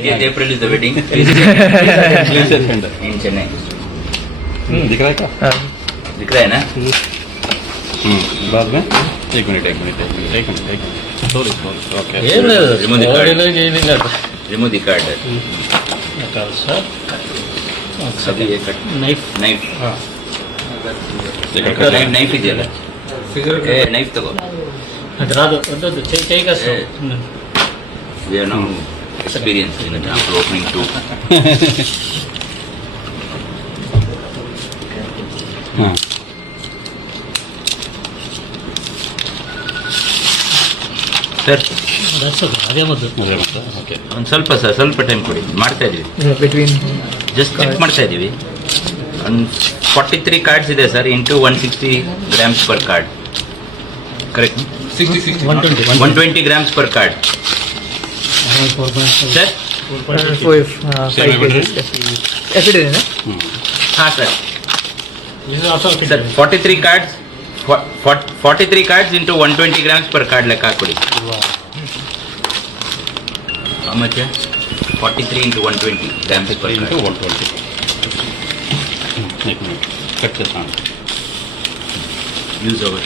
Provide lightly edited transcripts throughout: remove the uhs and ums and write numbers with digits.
20th April is the wedding. Please send. In Chennai. दिख रहा है क्या? दिख रहा है ना? बाद में एक minute sorry okay Remove the card. Remove the card. अभी ये कट नाइफ ನೈಫ್ ಇದೆಯಲ್ಲ ನೈಫ್ ತಗೋ we are now experience in after opening to sir okay ಒಂದು ಸ್ವಲ್ಪ ಟೈಮ್ ಕೊಡಿ ಮಾಡ್ತಾ ಇದೀವಿ ಜಸ್ಟ್ ಚೆಕ್ ಮಾಡ್ತಾ ಇದೀವಿ ಒಂದು 43 ಕಾರ್ಡ್ಸ್ ಇದೆ sir into 160 grams per card correct 120 grams per card sir ಹಾಂ sir sir 43 cards 43 cards into 120 grams per card ಲೆಕ್ಕ ಹಾಕೊಡಿ how much 43 into 120 grams per into card. 120 एक मिनट कट के साथ Use over.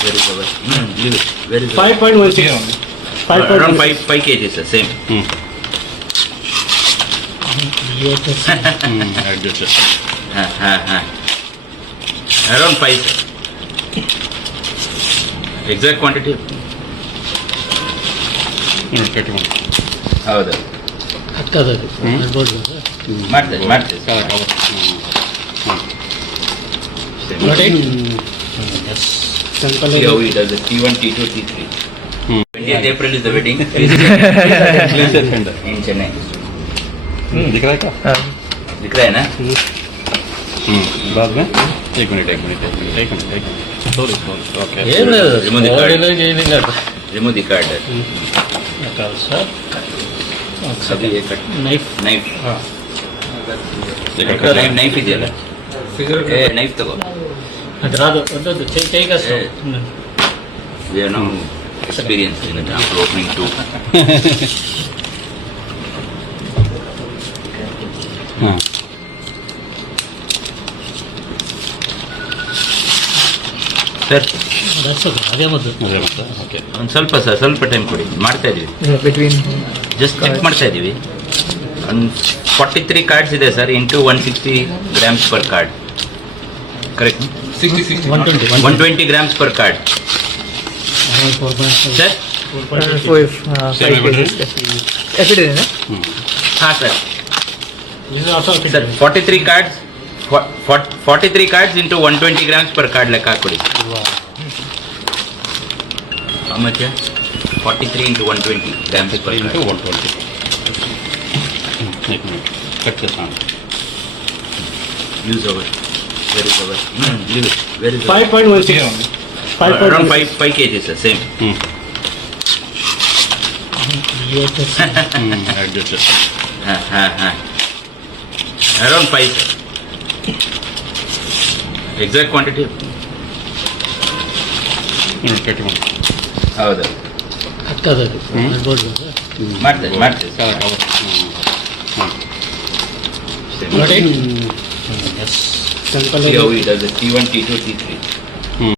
Where is over? Leave it. Where is 5.16. around 5 kgs sir, same. adjust Around 5 sir. Exact quantity. ಹೌದು ಮಾಡ್ತೇವೆ T1, T2, T3. 20th April is the wedding. Please send. In Chennai. दिख रहा है क्या? दिख रहा है ना? बाद में एक minute sorry okay Remove the card. Remove the card. अभी ये कट नाइफ नाइफ ಇದೆಯಲ್ಲ ನೈಫ್ ತಗೋ we are now experience in after opening to sir okay ಒಂದು ಸ್ವಲ್ಪ ಟೈಮ್ ಕೊಡಿ ಮಾಡ್ತಾ ಇದೀವಿ ಜಸ್ಟ್ ಚೆಕ್ ಮಾಡ್ತಾ ಇದೀವಿ ಒಂದು 43 ಕಾರ್ಡ್ಸ್ ಇದೆ sir into 160 grams per card correct 120 grams per card sir ಹಾಂ sir sir 43 cards 43 cards into 120 grams per card ಲೆಕ್ಕ ಹಾಕೊಡಿ how much 43 into 120 grams per into card. 120 एक मिनट कट के साथ Use over. Where is over? Leave it. Where is 5.16. around 5 kgs sir, same. adjust Around 5 sir. Exact quantity. ಹೌದು ಮಾಡ್ತೇವೆ T1, T2, T3.